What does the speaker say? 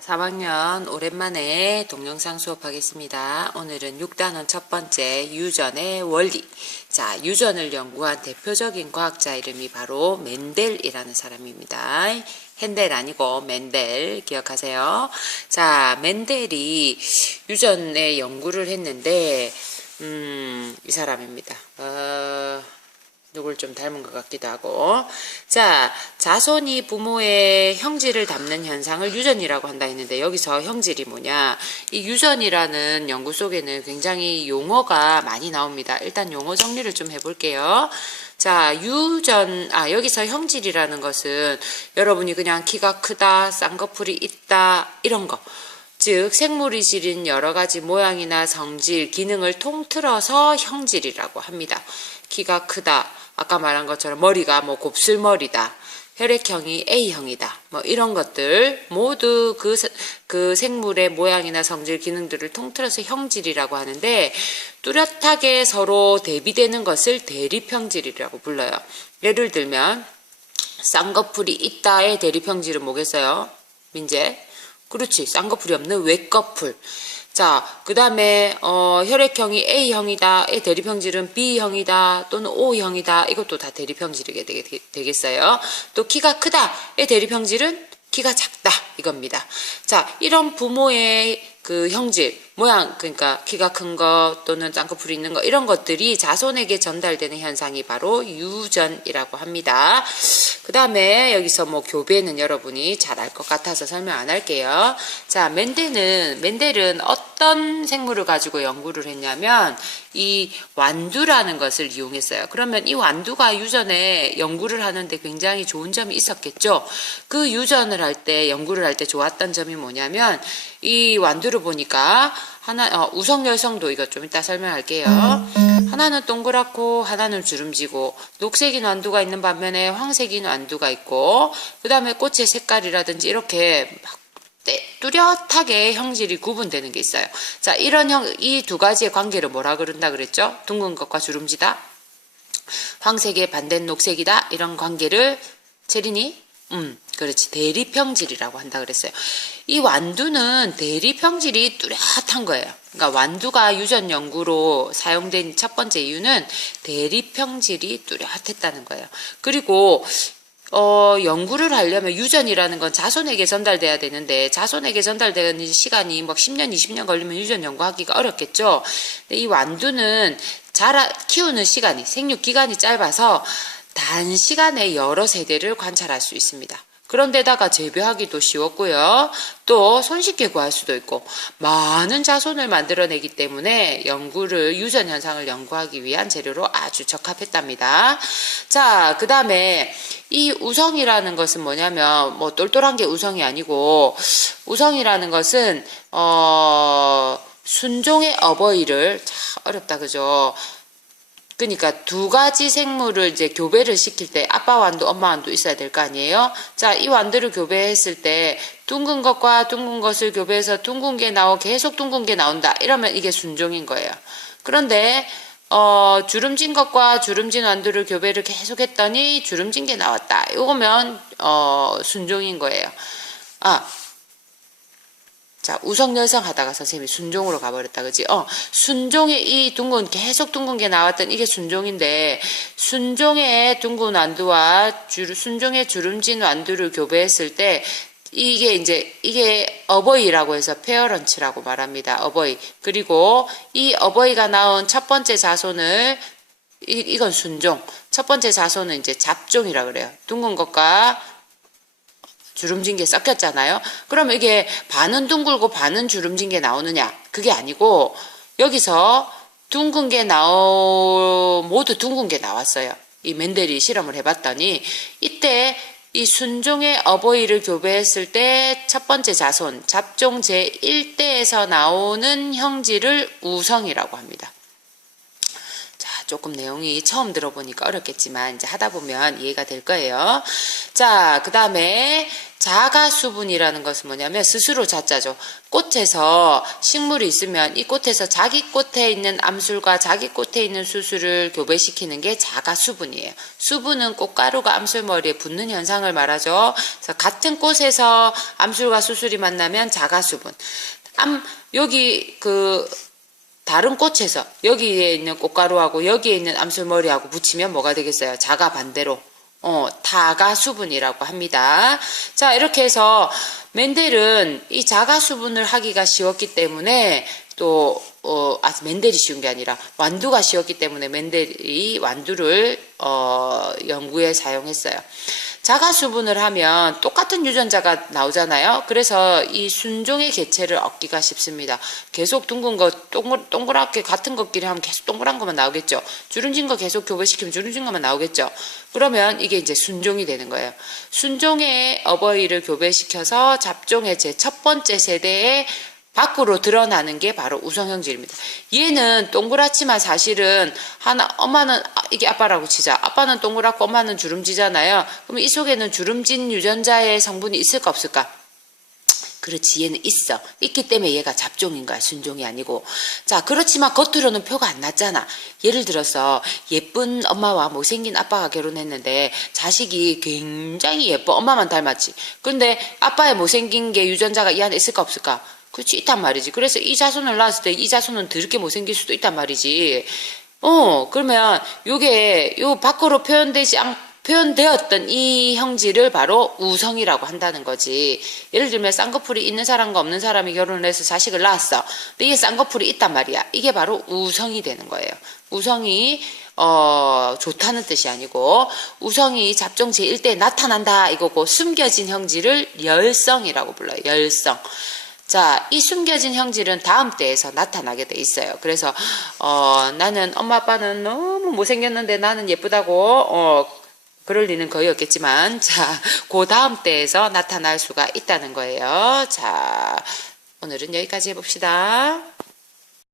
3학년 오랜만에 동영상 수업하겠습니다. 오늘은 6단원 첫 번째 유전의 원리. 자, 유전을 연구한 대표적인 과학자 이름이 바로 멘델이라는 사람입니다. 핸델 아니고 멘델 기억하세요. 자, 멘델이 유전의 연구를 했는데 이 사람입니다. 누굴 좀 닮은 것 같기도 하고. 자, 자손이 부모의 형질을 담는 현상을 유전이라고 한다 했는데, 여기서 형질이 뭐냐? 이 유전이라는 연구 속에는 굉장히 용어가 많이 나옵니다. 일단 용어 정리를 좀 해볼게요. 자, 여기서 형질이라는 것은 여러분이 그냥 키가 크다, 쌍꺼풀이 있다, 이런 거. 즉, 생물이 지닌 여러 가지 모양이나 성질, 기능을 통틀어서 형질이라고 합니다. 키가 크다. 아까 말한 것처럼 머리가 곱슬머리다. 혈액형이 A형이다. 이런 것들 모두 그 생물의 모양이나 성질, 기능들을 통틀어서 형질이라고 하는데, 뚜렷하게 서로 대비되는 것을 대립형질이라고 불러요. 예를 들면 쌍꺼풀이 있다의 대립형질은 뭐겠어요? 민재? 그렇지. 쌍꺼풀이 없는 외꺼풀. 자, 그 다음에 혈액형이 A형이다의 대립형질은 B형이다 또는 O형이다. 이것도 다 대립형질이 되겠어요. 또 키가 크다의 대립형질은 키가 작다 이겁니다. 자, 이런 부모의 그 형질, 모양, 그러니까 키가 큰 거 또는 쌍꺼풀이 있는 거, 이런 것들이 자손에게 전달되는 현상이 바로 유전이라고 합니다. 그 다음에 여기서 교배는 여러분이 잘 알 것 같아서 설명 안 할게요. 자, 멘델은 어떤 생물을 가지고 연구를 했냐면 이 완두라는 것을 이용했어요. 그러면 이 완두가 유전에 연구를 하는데 굉장히 좋은 점이 있었겠죠. 그 유전을 연구를 할 때 좋았던 점이 뭐냐면, 이 완두를 보니까 우성열성도 이거 좀 이따 설명할게요. 하나는 동그랗고 하나는 주름지고, 녹색인 완두가 있는 반면에 황색인 완두가 있고, 그 다음에 꽃의 색깔이라든지 이렇게 뚜렷하게 형질이 구분되는 게 있어요. 자, 이 두 가지의 관계를 뭐라 그런다 그랬죠? 둥근 것과 주름지다, 황색의 반대는 녹색이다, 이런 관계를 체린이 그렇지. 대립형질이라고 한다 그랬어요. 이 완두는 대립형질이 뚜렷한 거예요. 그러니까 완두가 유전 연구로 사용된 첫 번째 이유는 대립형질이 뚜렷했다는 거예요. 그리고 연구를 하려면 유전이라는 건 자손에게 전달돼야 되는데, 자손에게 전달되는 시간이 10년, 20년 걸리면 유전 연구하기가 어렵겠죠. 근데 이 완두는 키우는 시간이, 생육 기간이 짧아서 단시간에 여러 세대를 관찰할 수 있습니다. 그런데다가 재배하기도 쉬웠고요. 또 손쉽게 구할 수도 있고, 많은 자손을 만들어내기 때문에 유전 현상을 연구하기 위한 재료로 아주 적합했답니다. 자, 그 다음에 이 우성이라는 것은 뭐냐면, 똘똘한 게 우성이 아니고, 우성이라는 것은 순종의 어버이를, 참 어렵다 그죠? 그러니까 두 가지 생물을 이제 교배를 시킬 때 아빠 완두, 엄마 완두 있어야 될 거 아니에요? 자, 이 완두를 교배했을 때 둥근 것과 둥근 것을 교배해서 둥근 게 계속 둥근 게 나온다. 이러면 이게 순종인 거예요. 그런데 주름진 것과 주름진 완두를 교배를 계속 했더니 주름진 게 나왔다. 이거면 순종인 거예요. 자, 우성열성 하다가 선생님이 순종으로 가버렸다, 그지? 순종의 이 계속 둥근 게 나왔던 이게 순종인데, 순종의 둥근 완두와 순종의 주름진 완두를 교배했을 때, 이게 어버이라고 해서 페어런츠라고 말합니다. 어버이. 그리고 이 어버이가 낳은 첫 번째 자손을, 이건 순종. 첫 번째 자손은 이제 잡종이라 그래요. 둥근 것과 주름진 게 섞였잖아요. 그러면 이게 반은 둥글고 반은 주름진 게 나오느냐? 그게 아니고, 여기서 모두 둥근 게 나왔어요. 이 멘델이 실험을 해봤더니, 이때 이 순종의 어버이를 교배했을 때 첫 번째 자손, 잡종 제1대에서 나오는 형질을 우성이라고 합니다. 조금 내용이 처음 들어보니까 어렵겠지만 이제 하다 보면 이해가 될 거예요. 자, 그 다음에 자가수분이라는 것은 뭐냐면 스스로 자자죠. 꽃에서 식물이 있으면 이 꽃에서 자기 꽃에 있는 암술과 자기 꽃에 있는 수술을 교배시키는 게 자가수분이에요. 수분은 꽃가루가 암술머리에 붙는 현상을 말하죠. 그래서 같은 꽃에서 암술과 수술이 만나면 자가수분. 여기 다른 꽃에서 여기에 있는 꽃가루하고 여기에 있는 암술머리하고 붙이면 뭐가 되겠어요? 자가 반대로 타가 수분이라고 합니다. 자, 이렇게 해서 맨델은 이 자가 수분을 하기가 쉬웠기 때문에 맨델이 쉬운 게 아니라 완두가 쉬웠기 때문에 맨델이 완두를 연구에 사용했어요. 자가 수분을 하면 똑같은 유전자가 나오잖아요. 그래서 이 순종의 개체를 얻기가 쉽습니다. 계속 둥근 거 동그랗게 같은 것끼리 하면 계속 동그란 것만 나오겠죠. 주름진 거 계속 교배시키면 주름진 것만 나오겠죠. 그러면 이게 이제 순종이 되는 거예요. 순종의 어버이를 교배시켜서 잡종의 제 첫 번째 세대에 밖으로 드러나는 게 바로 우성형질입니다. 얘는 동그랗지만 사실은 엄마는 이게 아빠라고 치자. 아빠는 동그랗고 엄마는 주름지잖아요. 그러면 이 속에는 주름진 유전자의 성분이 있을까 없을까? 그렇지, 얘는 있어. 있기 때문에 얘가 잡종인 거야. 순종이 아니고. 자, 그렇지만 겉으로는 표가 안 났잖아. 예를 들어서 예쁜 엄마와 못생긴 아빠가 결혼했는데 자식이 굉장히 예뻐. 엄마만 닮았지. 그런데 아빠의 못생긴 게 유전자가 이 안에 있을까 없을까? 그렇지, 있단 말이지. 그래서 이 자손을 낳았을 때 이 자손은 더럽게 못생길 수도 있단 말이지. 그러면 요 밖으로 표현되었던 이 형질을 바로 우성이라고 한다는 거지. 예를 들면 쌍꺼풀이 있는 사람과 없는 사람이 결혼을 해서 자식을 낳았어. 근데 이게 쌍꺼풀이 있단 말이야. 이게 바로 우성이 되는 거예요. 우성이 좋다는 뜻이 아니고 우성이 잡종 제1대에 나타난다 이거고, 숨겨진 형질을 열성이라고 불러요. 열성. 자, 이 숨겨진 형질은 다음 때에서 나타나게 돼 있어요. 그래서 나는 엄마 아빠는 너무 못생겼는데 나는 예쁘다고 그럴 리는 거의 없겠지만, 자, 그 다음 때에서 나타날 수가 있다는 거예요. 자, 오늘은 여기까지 해봅시다.